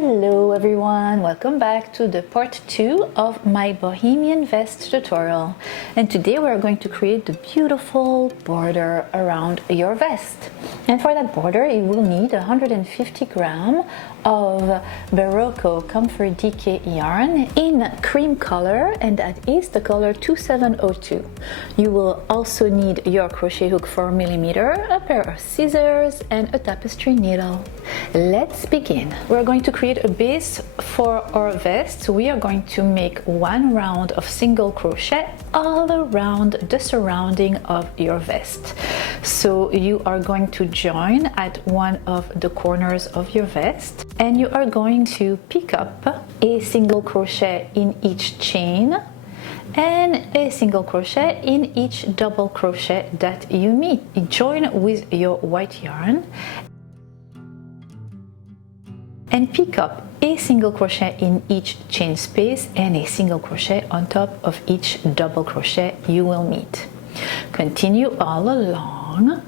Hello everyone, welcome back to the part 2 of my Bohemian Vest tutorial, and today we are going to create the beautiful border around your vest. And for that border you will need 150 grams of Barocco Comfort Decay yarn in cream color, and that is the color 2702. You will also need your crochet hook 4mm, a pair of scissors and a tapestry needle. Let's begin. We're going to create a base for our vest. We are going to make one round of single crochet all around the surrounding of your vest. So you are going to join at one of the corners of your vest, and you are going to pick up a single crochet in each chain and a single crochet in each double crochet that you meet. Join with your white yarn and pick up a single crochet in each chain space and a single crochet on top of each double crochet you will meet. Continue all along,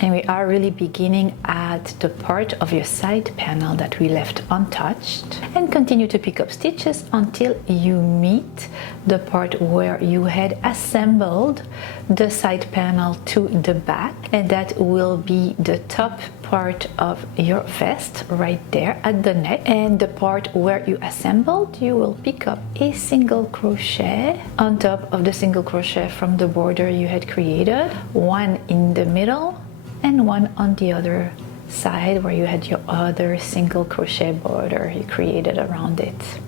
and we are really beginning at the part of your side panel that we left untouched, and continue to pick up stitches until you meet the part where you had assembled the side panel to the back, and that will be the top part of your vest right there at the neck. And the part where you assembled, you will pick up a single crochet on top of the single crochet from the border you had created, one in the middle and one on the other side where you had your other single crochet border you created around it.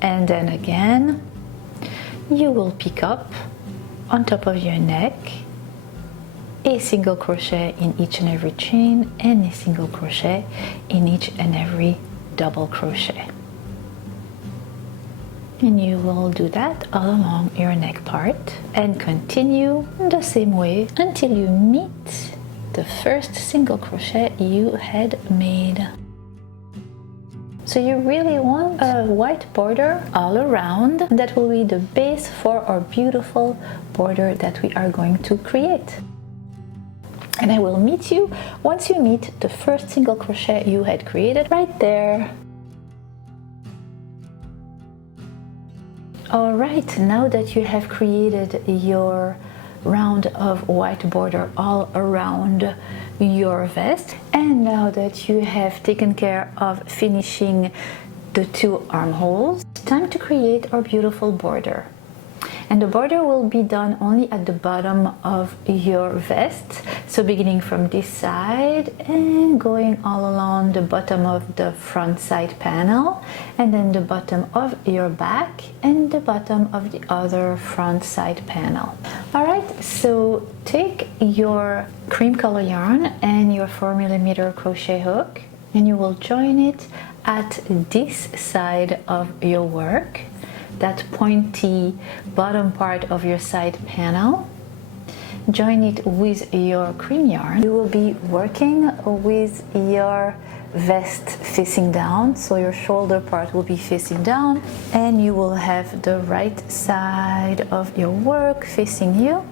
And then again you will pick up on top of your neck a single crochet in each and every chain and a single crochet in each and every double crochet, and you will do that all along your neck part and continue the same way until you meet the first single crochet you had made. So you really want a white border all around. That will be the base for our beautiful border that we are going to create. And I will meet you once you meet the first single crochet you had created right there. Alright, now that you have created your round of white border all around your vest, and now that you have taken care of finishing the two armholes, it's time to create our beautiful border. And the border will be done only at the bottom of your vest, so beginning from this side and going all along the bottom of the front side panel, and then the bottom of your back and the bottom of the other front side panel. Alright, so take your cream color yarn and your 4mm crochet hook, and you will join it at this side of your work, that pointy bottom part of your side panel. Join it with your cream yarn. You will be working with your vest facing down, so your shoulder part will be facing down, and you will have the right side of your work facing you.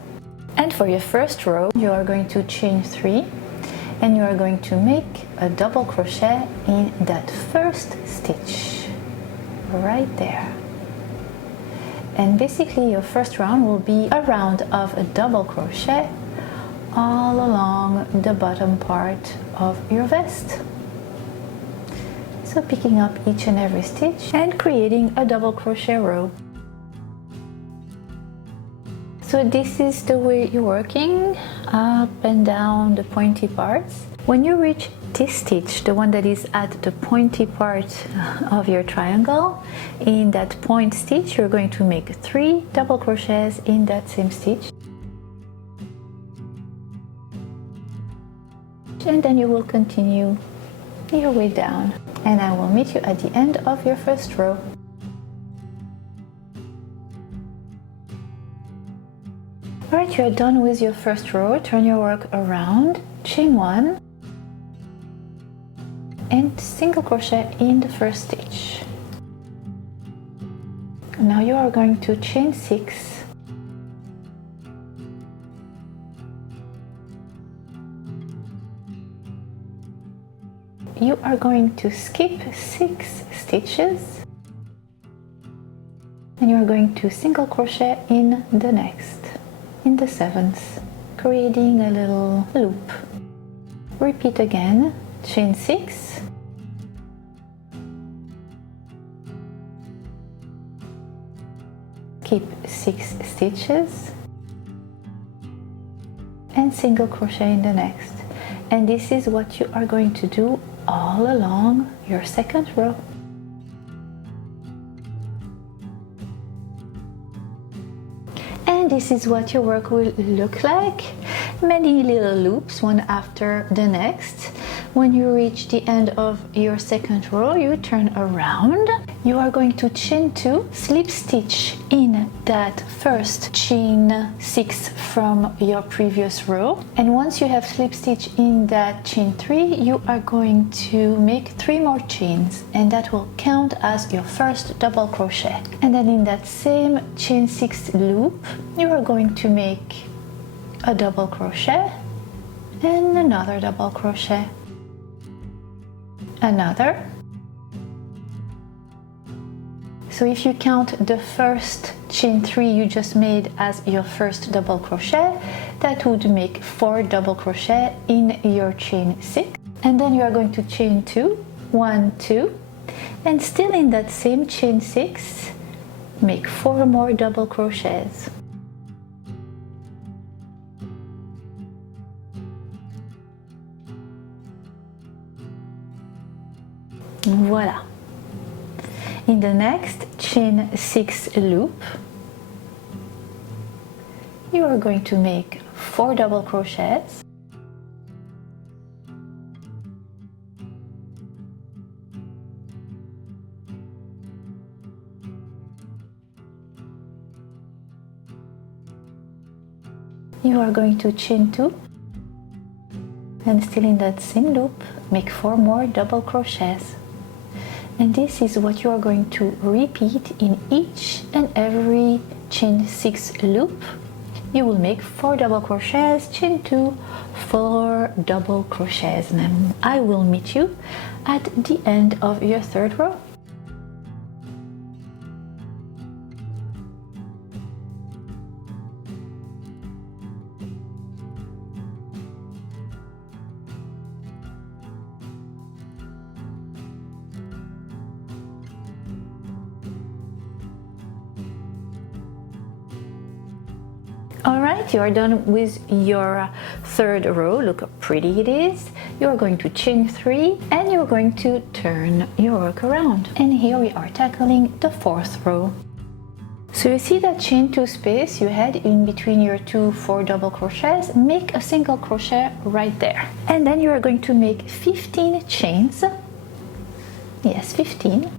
And for your first row, you are going to chain 3, and you are going to make a double crochet in that first stitch right there. And basically your first round will be a round of a double crochet all along the bottom part of your vest. So picking up each and every stitch and creating a double crochet row. So this is the way you're working up and down the pointy parts. When you reach this stitch, the one that is at the pointy part of your triangle, in that point stitch you're going to make 3 double crochets in that same stitch, and then you will continue your way down, and I will meet you at the end of your first row. Alright, you're done with your first row. Turn your work around, chain 1 and single crochet in the first stitch. Now you are going to chain 6 you are going to skip 6 stitches and you are going to single crochet in the next, in the 7th, creating a little loop. Repeat again, chain 6, keep 6 stitches and single crochet in the next. And this is what you are going to do all along your 2nd row. And this is what your work will look like. Many little loops, one after the next. When you reach the end of your 2nd row, you turn around. You are going to chain 2, slip stitch in that first chain 6 from your previous row. And once you have slip stitch in that chain 3, you are going to make 3 more chains, and that will count as your first double crochet. And then in that same chain 6 loop, you are going to make a double crochet and another double crochet, another. So if you count the first chain 3 you just made as your first double crochet, that would make 4 double crochet in your chain 6. And then you are going to chain 2, 1, 2, and still in that same chain 6, make 4 more double crochets. Voila. In the next chain 6 loop, you are going to make 4 double crochets, you are going to chain 2, and still in that same loop, make 4 more double crochets. And this is what you are going to repeat in each and every chain 6 loop. You will make 4 double crochets, chain 2, 4 double crochets, and I will meet you at the end of your 3rd row. Alright, you are done with your 3rd row. Look how pretty it is. You are going to chain 3 and you're going to turn your work around. And here we are tackling the 4th row. So you see that chain 2 space you had in between your 2 4 double crochets, make a single crochet right there. And then you are going to make 15 chains. Yes, 15.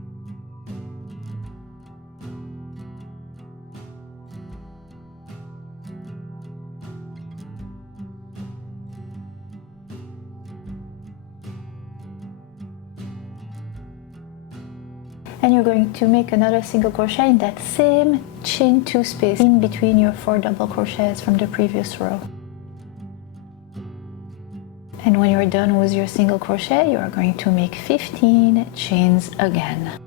And you're going to make another single crochet in that same chain 2 space in between your 4 double crochets from the previous row. And when you're done with your single crochet, you are going to make 15 chains again.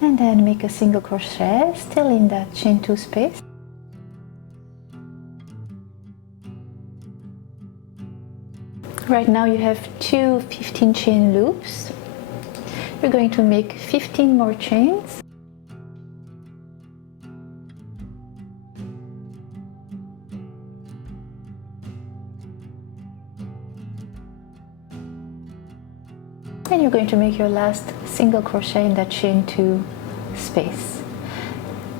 And then make a single crochet still in that chain 2 space. Right now you have 2 15 chain loops. You're going to make 15 more chains. And you're going to make your last single crochet in that chain 2 space.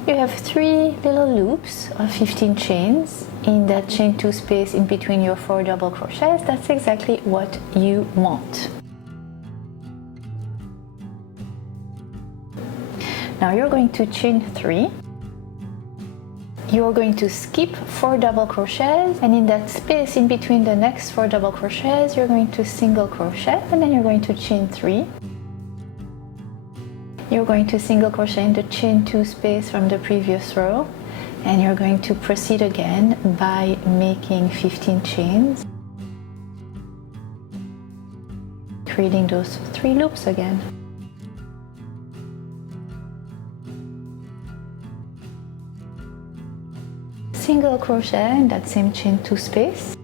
You have 3 little loops of 15 chains in that chain 2 space in between your 4 double crochets. That's exactly what you want. Now you're going to chain 3. You're going to skip 4 double crochets, and in that space in between the next 4 double crochets, you're going to single crochet, and then you're going to chain 3. you're going to single crochet in the chain 2 space from the previous row, and you're going to proceed again by making 15 chains, creating those 3 loops again. Single crochet in that same chain 2 space,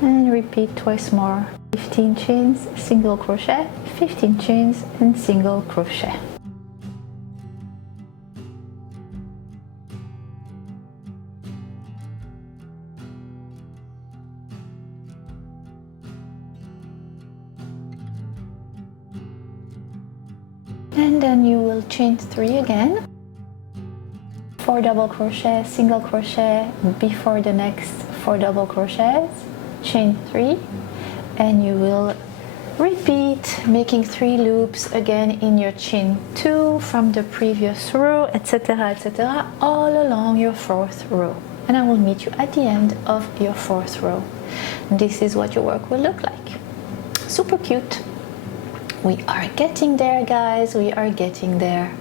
and repeat twice more. 15 chains, single crochet, 15 chains, and single crochet. And then you will chain 3 again, 4 double crochet, single crochet before the next 4 double crochets, chain 3, and you will repeat making 3 loops again in your chain 2 from the previous row, etc., etc., all along your 4th row. And I will meet you at the end of your 4th row. This is what your work will look like. Super cute. We are getting there, guys. We are getting there.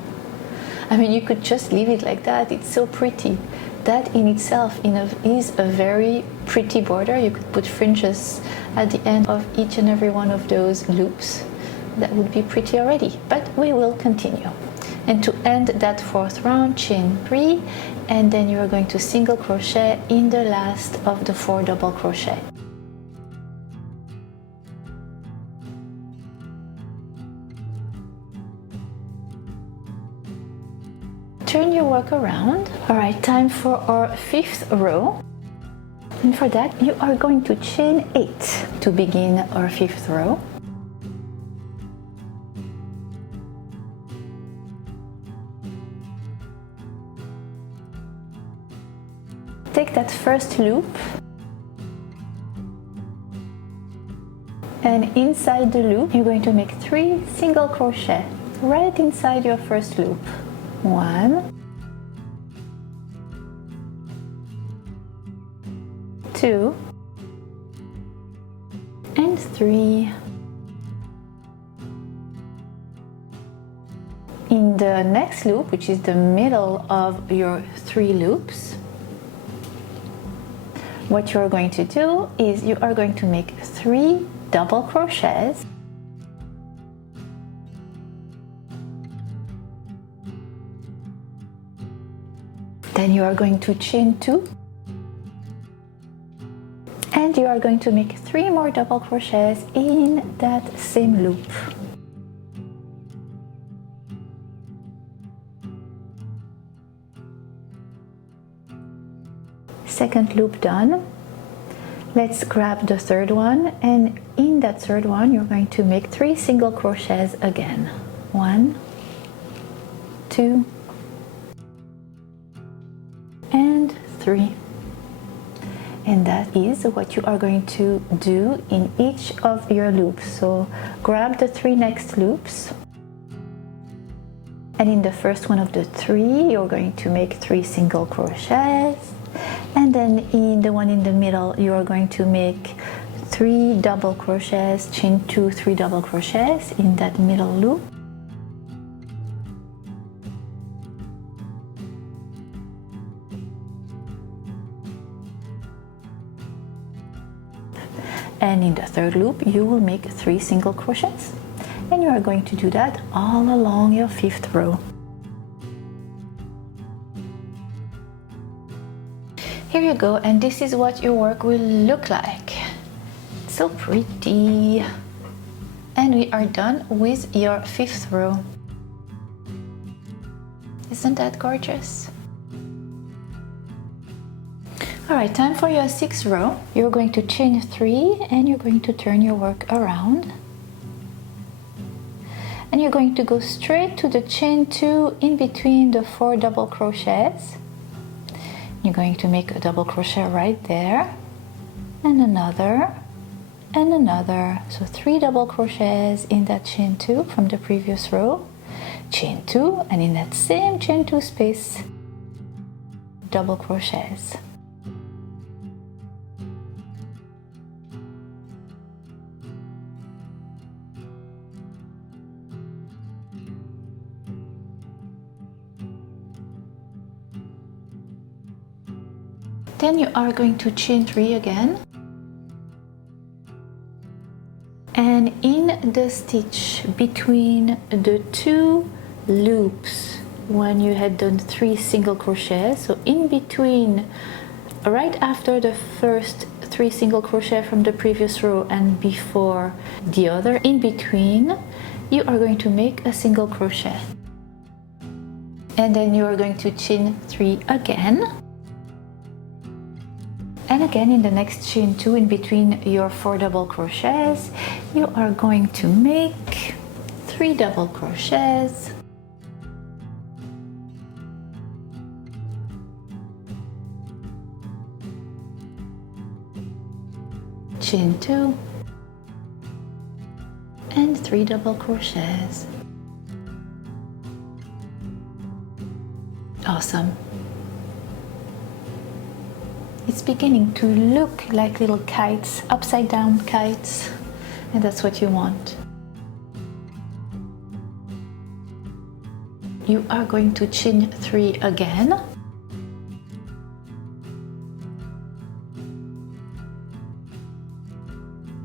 I mean, you could just leave it like that. It's so pretty. That in itself is a very pretty border. You could put fringes at the end of each and every one of those loops. That would be pretty already, but we will continue. And to end that 4th round, chain 3, and then you are going to single crochet in the last of the 4 double crochet. Turn your work around. All right, time for our 5th row. And for that, you are going to chain 8 to begin our 5th row. Take that first loop, and inside the loop, you're going to make 3 single crochet right inside your first loop. 1, 2, and 3. In the next loop, which is the middle of your 3 loops, what you're going to do is you are going to make 3 double crochets . Then you are going to chain 2, and you are going to make 3 more double crochets in that same loop. Second loop done. Let's grab the 3rd one, and in that 3rd one you're going to make 3 single crochets again. 1, 2, and 3. And that is what you are going to do in each of your loops. So grab the 3 next loops, and in the first one of the 3 you're going to make 3 single crochets, and then in the one in the middle you are going to make 3 double crochets, chain 2, 3 double crochets in that middle loop. And in the 3rd loop you will make 3 single crochets, and you are going to do that all along your 5th row. Here you go, and this is what your work will look like. So pretty. And we are done with your 5th row. Isn't that gorgeous? Alright, time for your 6th row. You're going to chain 3, and you're going to turn your work around. And you're going to go straight to the chain 2 in between the 4 double crochets. You're going to make a double crochet right there, and another, and another. So 3 double crochets in that chain 2 from the previous row, chain 2, and in that same chain 2 space, double crochets. Then you are going to chain 3 again, and in the stitch between the 2 loops, when you had done 3 single crochets, so in between, right after the first 3 single crochet from the previous row and before the other, in between you are going to make a single crochet, and then you are going to chain 3 again, and again in the next chain 2 in between your 4 double crochets you are going to make 3 double crochets, chain 2 and 3 double crochets. Awesome. It's beginning to look like little kites, upside down kites, and that's what you want. You are going to chain 3 again,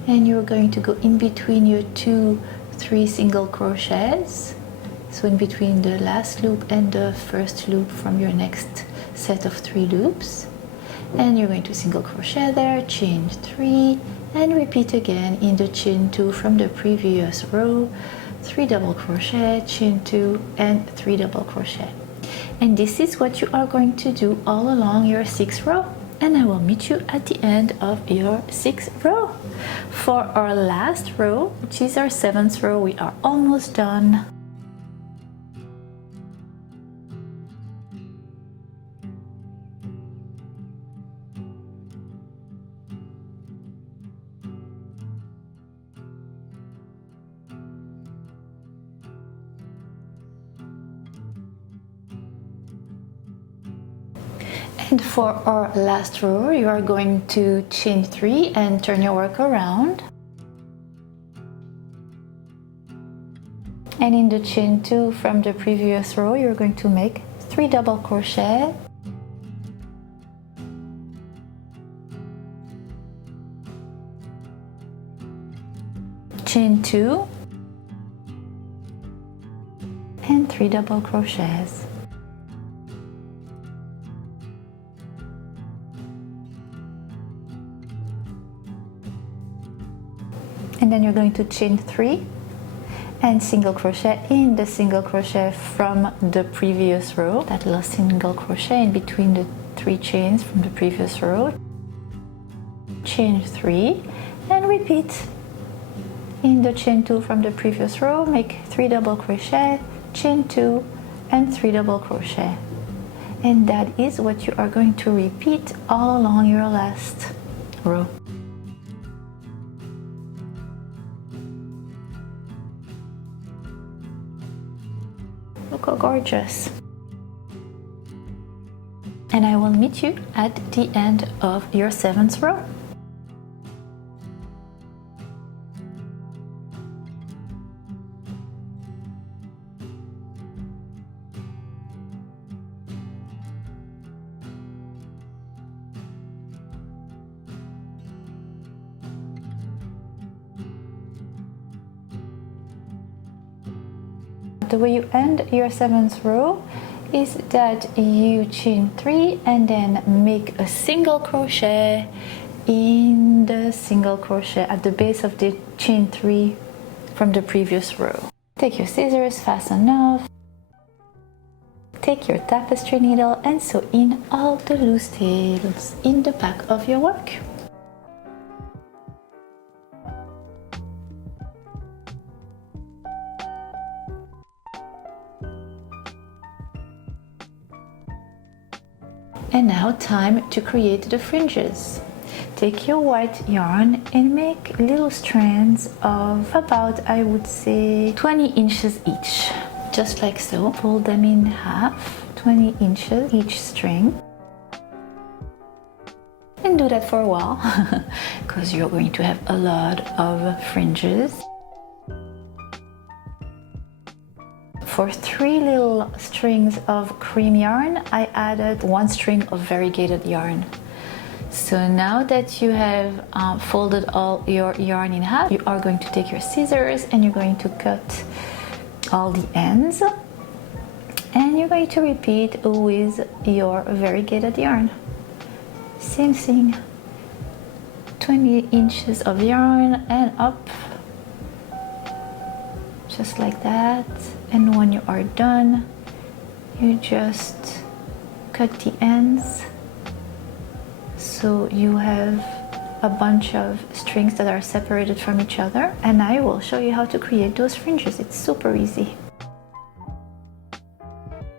and you're going to go in between your 3 single crochets, so in between the last loop and the first loop from your next set of 3 loops, and you're going to single crochet there, chain 3, and repeat again in the chain 2 from the previous row, 3 double crochet, chain 2 and 3 double crochet. And this is what you are going to do all along your 6th row, and I will meet you at the end of your 6th row. For our last row, which is our 7th row, we are almost done. And for our last row, you are going to chain 3 and turn your work around. And in the chain 2 from the previous row, you're going to make 3 double crochet, chain 2 and 3 double crochets. And then you're going to chain 3 and single crochet in the single crochet from the previous row, that little single crochet in between the 3 chains from the previous row, chain 3 and repeat in the chain 2 from the previous row, make 3 double crochet, chain 2 and 3 double crochet. And that is what you are going to repeat all along your last row. Look how gorgeous. And I will meet you at the end of your 7th row. The way you end your 7th row is that you chain 3 and then make a single crochet in the single crochet at the base of the chain 3 from the previous row. Take your scissors, fasten off, take your tapestry needle and sew in all the loose tails in the back of your work. And now time to create the fringes. Take your white yarn and make little strands of about, I would say, 20 inches each. Just like so. Fold them in half, 20 inches each string. And do that for a while, because you're going to have a lot of fringes. For 3 little strings of cream yarn, I added 1 string of variegated yarn. So now that you have folded all your yarn in half, you are going to take your scissors and you're going to cut all the ends, and you're going to repeat with your variegated yarn. Same thing, 20 inches of yarn and up, just like that. And when you are done, you just cut the ends so you have a bunch of strings that are separated from each other, and I will show you how to create those fringes. It's super easy.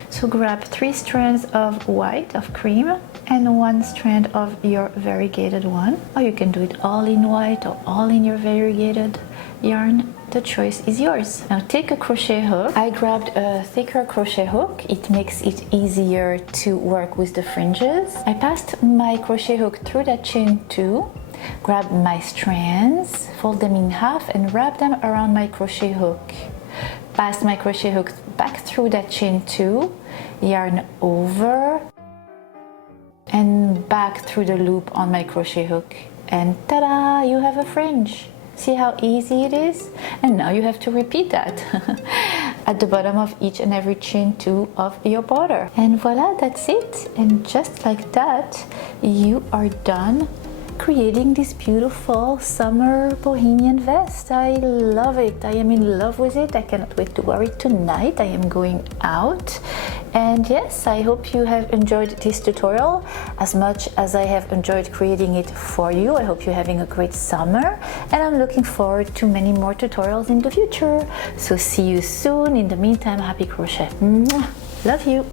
So grab 3 strands of white, of cream, and 1 strand of your variegated one, or you can do it all in white or all in your variegated yarn. The choice is yours. Now take a crochet hook. I grabbed a thicker crochet hook. It makes it easier to work with the fringes. I passed my crochet hook through that chain 2, grab my strands, fold them in half and wrap them around my crochet hook. Pass my crochet hook back through that chain 2, yarn over and back through the loop on my crochet hook, and ta-da, you have a fringe. See how easy it is? And now you have to repeat that at the bottom of each and every chain 2 of your border. And voila, that's it. And just like that, you are done creating this beautiful summer Bohemian vest. I love it. I am in love with it. I cannot wait to wear it tonight. I am going out. And yes, I hope you have enjoyed this tutorial as much as I have enjoyed creating it for you. I hope you're having a great summer, and I'm looking forward to many more tutorials in the future. So see you soon. In the meantime, happy crochet. Mwah. Love you.